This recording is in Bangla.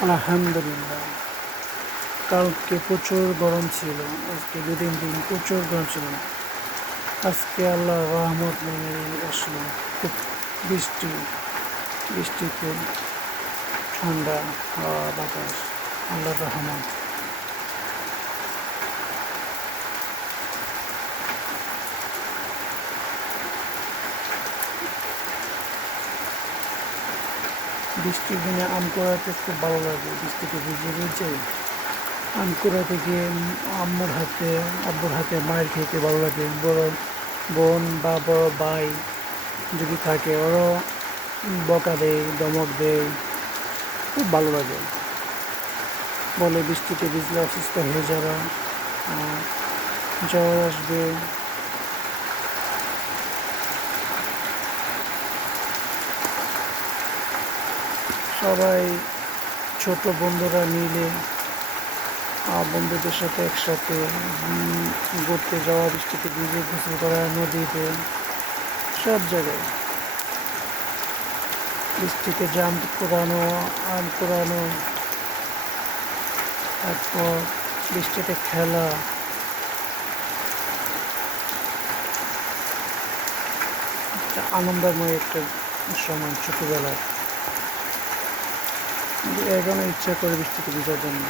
আলহামদুলিল্লাহ। কালকে প্রচুর গরম ছিল, আজকে 2-3 দিন প্রচুর গরম ছিল। আজকে আল্লাহ রহমত নেমে আসলো, খুব বৃষ্টি, বৃষ্টিতে ঠান্ডা হাওয়া বাতাস, আল্লাহর রহমত। বৃষ্টির দিনে আম কুড়াতে খুব ভালো লাগে, বৃষ্টিতে ভিজে ভিজে আম কুড়াতে গিয়ে আব্বুর হাতে মায়ের খেতে ভালো লাগে। বড় বোন বা বড় ভাই যদি থাকে ওরও বকা দেয়, ধমক দেয়, খুব ভালো লাগে। বলে বৃষ্টিতে ভিজলে অসুস্থ হয়ে যাবে, আর জ্বর আসবে। সবাই ছোট বন্ধুরা মিলে বন্ধুদের সাথে একসাথে ঘুরতে যাওয়া, বৃষ্টিতে ভিজে গোসল করা, নদীতে, সব জায়গায় বৃষ্টিতে জাম কুড়ানো, আম কুড়ানো, তারপর বৃষ্টিতে খেলা, একটা আনন্দময় একটা সময় ছোটবেলার। এখনো ইচ্ছা করে বৃষ্টিতে ভিজার জন্য।